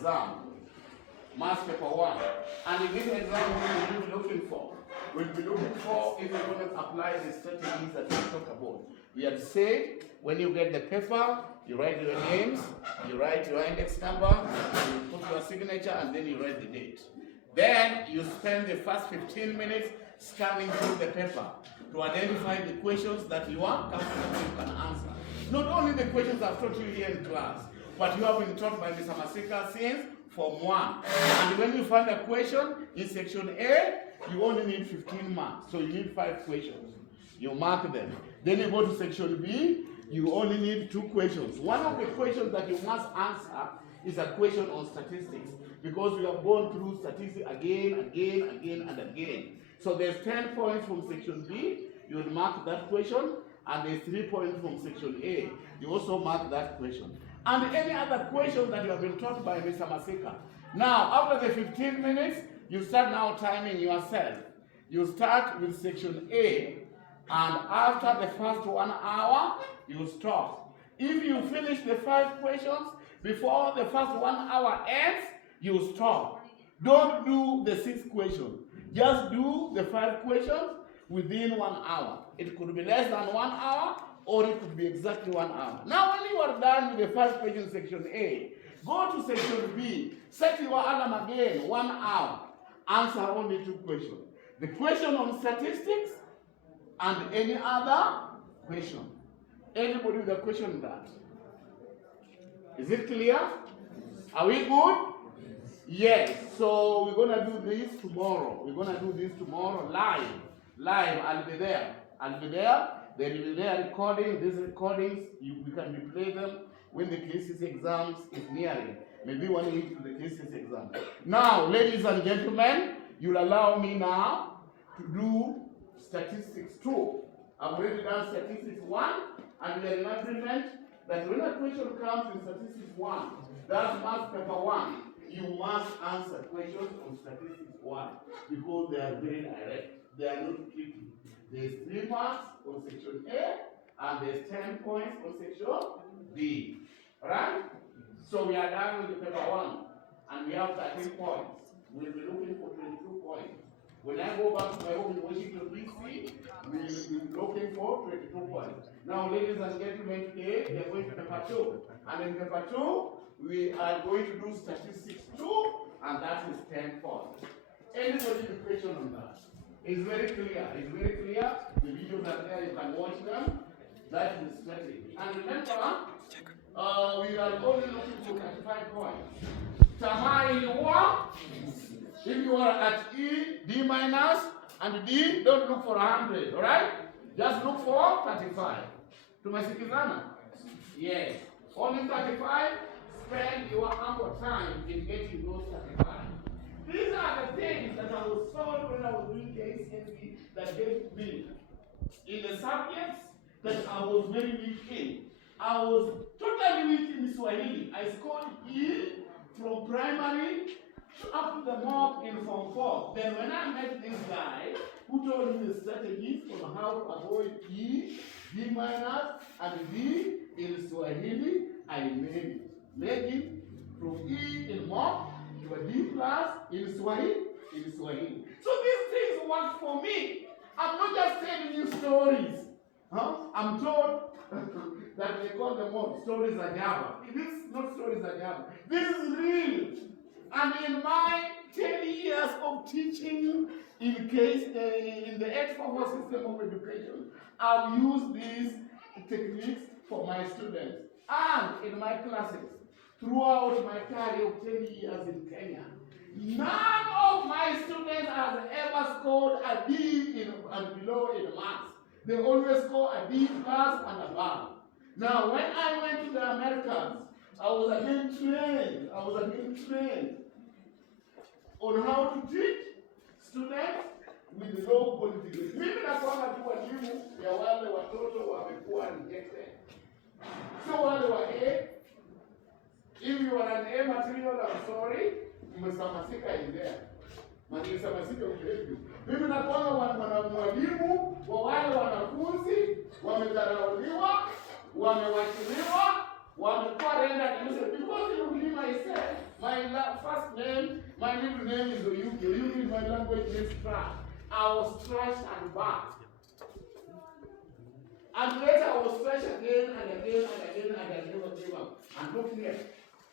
exam, math paper 1. And in this exam, what will we be looking for? We'll be looking for if you're going to apply the strategies that we talk about. We have said, when you get the paper, you write your names, you write your index number, you put your signature, and then you write the date. Then you spend the first 15 minutes scanning through the paper to identify the questions that you are confident you can answer. Not only the questions I've taught you here in class, but you have been taught by Mr. Masika since Form 1. And when you find a question in section A, you only need 15 marks. So you need 5 questions. You mark them. Then you go to section B, you only need 2 questions. One of the questions that you must answer is a question on statistics, because we have gone through statistics again, and again. So there's 10 points from section B, you will mark that question, and there's 3 points from section A. You also mark that question. And any other question that you have been taught by Mr. Masika. Now, after the 15 minutes, you start now timing yourself. You start with section A, and after the first 1 hour, you stop. If you finish the 5 questions before the first 1 hour ends, you stop. Don't do the 6th question. Just do the 5 questions within 1 hour. It could be less than 1 hour, or it could be exactly 1 hour. Now, when you are done with the 5 questions section A, go to section B, set your alarm again, 1 hour. Answer only 2 questions. The question on statistics and any other question. Anybody with a question on that? Is it clear? Are we good? Yes. So we're going to do this tomorrow. We're going to do this tomorrow live. I'll be there. There will be there recording. These recordings, we can replay them when the thesis exams is nearing. Maybe 1 week to the thesis exam. Now, ladies and gentlemen, you'll allow me now to do statistics 2. I've already done statistics 1, and we are in agreement that when a question comes in statistics 1, that's math paper 1, you must answer questions on statistics 1, because they are very direct. They are not tricky. There's 3 marks on section A, and there's 10 points on section B. Right? So we are done with the paper 1, and we have 13 points. We'll be looking for 22 points. When I go back to my home in Washington, D.C., we'll be looking for 22 points. Now, ladies and gentlemen, today we are going to paper 2. And in paper 2, we are going to do statistics 2, and that is 10 points. Anybody with a question on that? It's very clear. It's very clear. The videos are there. You can watch them. That is strategy. And remember, we are only looking for 35 points. Tamai, you want? If you are at E, D minus, and D, don't look for 100, all right? Just look for 35. Tumesikizana? Yes. Only 35, spend your ample time in getting those 35. These are the things that I was told when I was doing KCSE that gave me. In the subjects that I was very weak in, I was totally weak in Swahili. I scored E from primary up to the mark in Form 4. Then when I met this guy who told me the strategies on how to avoid E, D minus, and D in Swahili, I made it. Making from E in mark to a D plus in Swahili. So these things work for me. I'm not just telling you stories. I'm told that they call them what? Stories are Java. This is not stories are Java. This is real. And in my 10 years of teaching in the 844 system of education, I've used these techniques for my students. And in my classes, throughout my career of 10 years in Kenya, none of my students has ever scored a D and below in maths. They always score a D plus and above. Now, when I went to the Americans, I was again trained on how to teach students with low quality. Mimi nakwanga tu walimu ya wale watoto wamekuwa rejected. So wale wa A, if you are an A material, I'm sorry, Mr. Masika is there. Mr. Masika will help you. Mimi nakwanga mwalimu wa wale wanafunzi wamedharauliwa, wamewachiliwa, wamekuwa renda because you know myself, my middle name is Oyuki. Oyuki in my language means trash. I was trashed and back. And later I was trashed again and again and again, and I never gave up. And look here,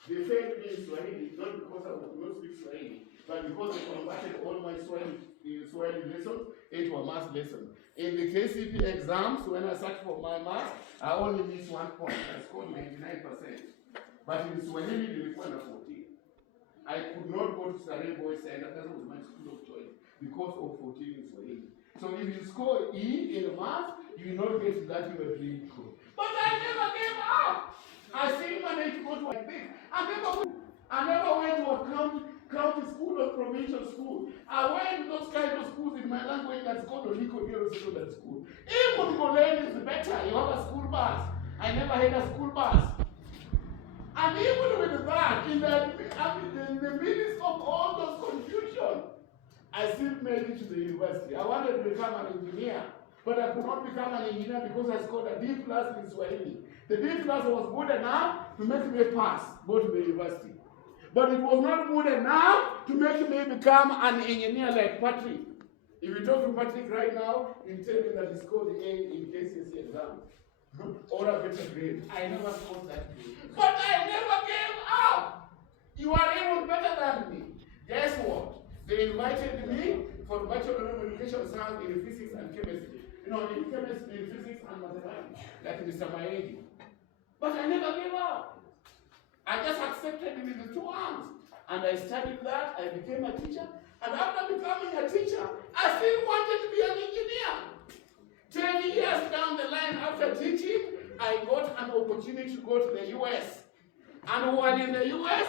they failed me in Swahili, not because I could not speak Swahili, but because they converted all my Swahili lessons into a math lesson. In the KCP exams, when I sat for my math, I only missed 1 point. I scored 99%. But in Swahili, they required 14. I could not go to Sarai Boys Center, that was my school of choice, because of 14 in Swahili. So if you score E in math, you will not get that you were doing good. But I never gave up. I still managed to go to a big. I never went to a county school or provincial school. I went to those kind of schools in my language that's called Oliko Nero Secondary School. Even Goleni is better. You have a school bus. I never had a school bus. And even with that, in the midst of all those confusion, I still made it to the university. I wanted to become an engineer, but I could not become an engineer because I scored a D+ in Swahili. The D+ was good enough to make me pass, go to the university. But it was not good enough to make me become an engineer like Patrick. If you talk to Patrick right now, he'll tell you that he scored A in KCSE exam. Or a better grade. I never scored that grade. But I never gave up. You are even better than me. Guess what? They invited me for Bachelor of Education Science in Physics and Chemistry. You know, in chemistry, in physics and mathematics, like Mr. Maedi. But I never gave up. I just accepted it with the 2 arms. And I studied that, I became a teacher. And after becoming a teacher, I still wanted to be an engineer. 10 years down the line after teaching, I got an opportunity to go to the US. And while in the US,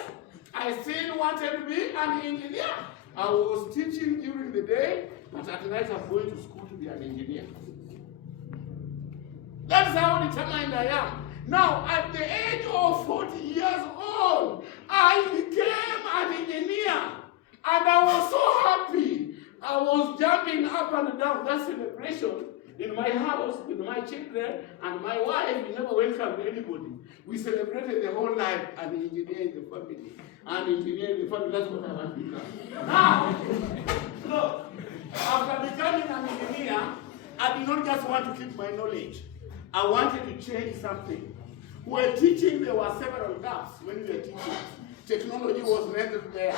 I still wanted to be an engineer. I was teaching during the day, but at night I'm going to school to be an engineer. That's how determined I am. Now, at the age of 40 years old, I became an engineer. And I was so happy. I was jumping up and down. That celebration in my house with my children and my wife. We never welcomed anybody. We celebrated the whole night, an engineer in the family. An engineer in the family, that's what I want to become. Now, look, after becoming an engineer, I did not just want to keep my knowledge. I wanted to change something. We were teaching, there were several gaps when we were teaching. Technology was rendered there.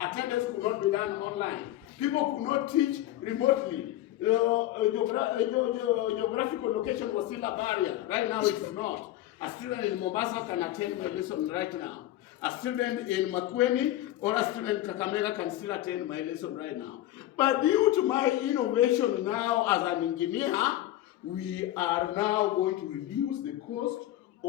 Attendance could not be done online. People could not teach remotely. Geographical location was still a barrier. Right now it is not. A student in Mombasa can attend my lesson right now. A student in Makueni or a student in Kakamega can still attend my lesson right now. But due to my innovation now as an engineer, we are now going to reduce the cost